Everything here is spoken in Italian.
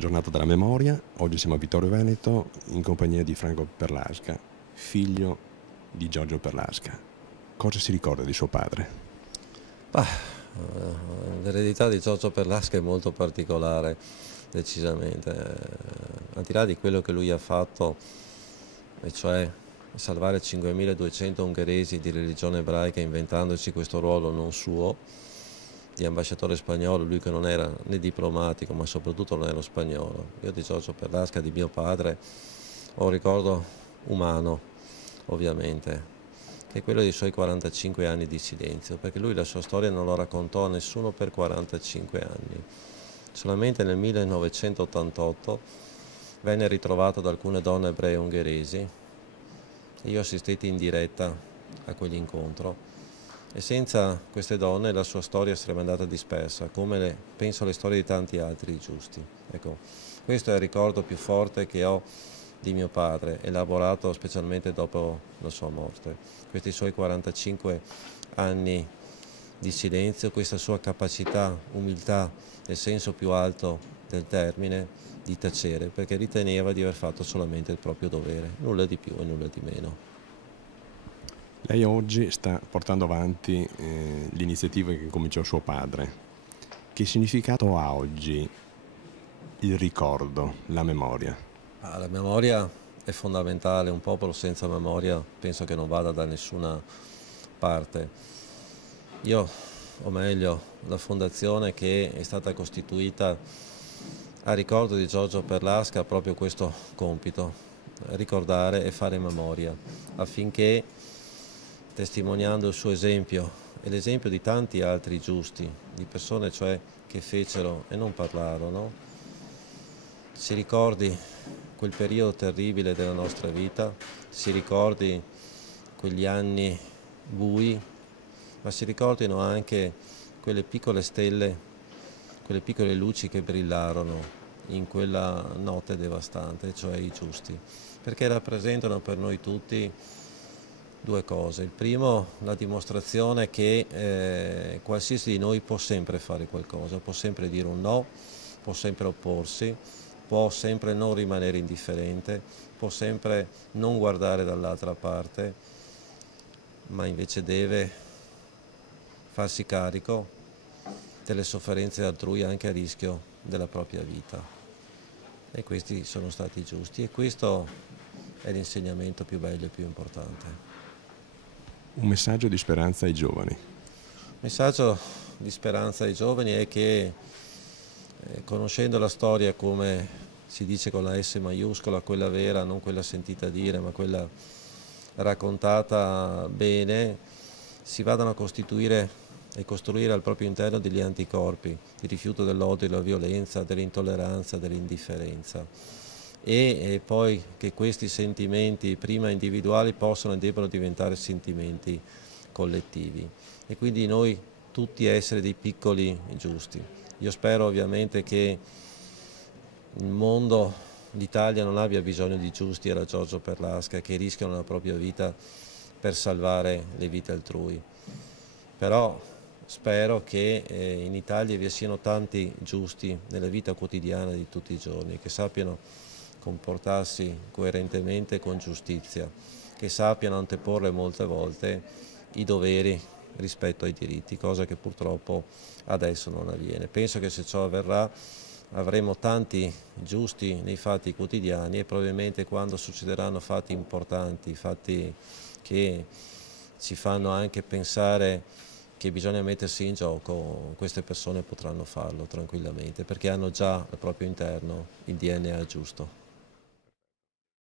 Giornata della memoria, oggi siamo a Vittorio Veneto in compagnia di Franco Perlasca, figlio di Giorgio Perlasca. Cosa si ricorda di suo padre? L'eredità di Giorgio Perlasca è molto particolare, decisamente. Al di là di quello che lui ha fatto, e cioè salvare 5.200 ungheresi di religione ebraica inventandoci questo ruolo non suo, di ambasciatore spagnolo, lui che non era né diplomatico ma soprattutto non era spagnolo. Io di Giorgio Perlasca, di mio padre, ho un ricordo umano, ovviamente, che è quello dei suoi 45 anni di silenzio, perché lui la sua storia non lo raccontò a nessuno per 45 anni. Solamente nel 1988 venne ritrovato da alcune donne ebree ungheresi. Io assistiti in diretta a quell'incontro e senza queste donne la sua storia sarebbe andata dispersa, come penso le storie di tanti altri giusti. Ecco, questo è il ricordo più forte che ho di mio padre, elaborato specialmente dopo la sua morte. Questi suoi 45 anni di silenzio, questa sua capacità, umiltà nel senso più alto del termine, di tacere, perché riteneva di aver fatto solamente il proprio dovere, nulla di più e nulla di meno. Lei oggi sta portando avanti l'iniziativa che cominciò suo padre. Che significato ha oggi il ricordo, la memoria? La memoria è fondamentale, un popolo senza memoria penso che non vada da nessuna parte. Io, o meglio, la fondazione che è stata costituita a ricordo di Giorgio Perlasca ha proprio questo compito, ricordare e fare memoria, affinché, testimoniando il suo esempio e l'esempio di tanti altri giusti, di persone cioè che fecero e non parlarono, si ricordi quel periodo terribile della nostra vita, si ricordi quegli anni bui, ma si ricordino anche quelle piccole stelle, quelle piccole luci che brillarono in quella notte devastante, cioè i giusti, perché rappresentano per noi tutti due cose. Il primo, la dimostrazione che qualsiasi di noi può sempre fare qualcosa, può sempre dire un no, può sempre opporsi, può sempre non rimanere indifferente, può sempre non guardare dall'altra parte, ma invece deve farsi carico delle sofferenze altrui anche a rischio della propria vita. E questi sono stati giusti e questo è l'insegnamento più bello e più importante. Un messaggio di speranza ai giovani. Il messaggio di speranza ai giovani è che conoscendo la storia come si dice con la S maiuscola, quella vera, non quella sentita dire, ma quella raccontata bene, si vadano a costituire e costruire al proprio interno degli anticorpi di rifiuto dell'odio, della violenza, dell'intolleranza, dell'indifferenza e poi che questi sentimenti prima individuali possono e debbano diventare sentimenti collettivi e quindi noi tutti essere dei piccoli giusti. Io spero ovviamente che il mondo, l'Italia non abbia bisogno di giusti alla Giorgio Perlasca che rischiano la propria vita per salvare le vite altrui. Però spero che in Italia vi siano tanti giusti nella vita quotidiana di tutti i giorni, che sappiano comportarsi coerentemente con giustizia, che sappiano anteporre molte volte i doveri rispetto ai diritti, cosa che purtroppo adesso non avviene. Penso che se ciò avverrà avremo tanti giusti nei fatti quotidiani e probabilmente quando succederanno fatti importanti, fatti che ci fanno anche pensare che bisogna mettersi in gioco, queste persone potranno farlo tranquillamente perché hanno già al proprio interno il DNA giusto.